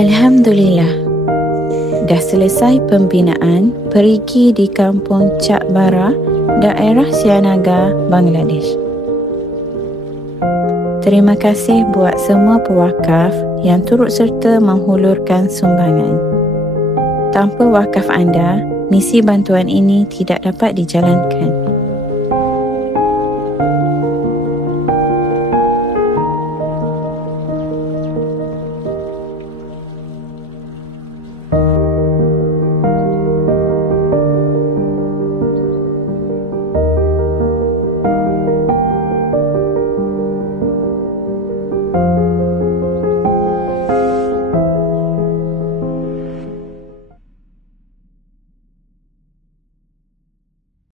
Alhamdulillah, dah selesai pembinaan perigi di kampung Cak Bara, daerah Sianaga, Bangladesh. Terima kasih buat semua pewakaf yang turut serta menghulurkan sumbangan. Tanpa wakaf anda, misi bantuan ini tidak dapat dijalankan.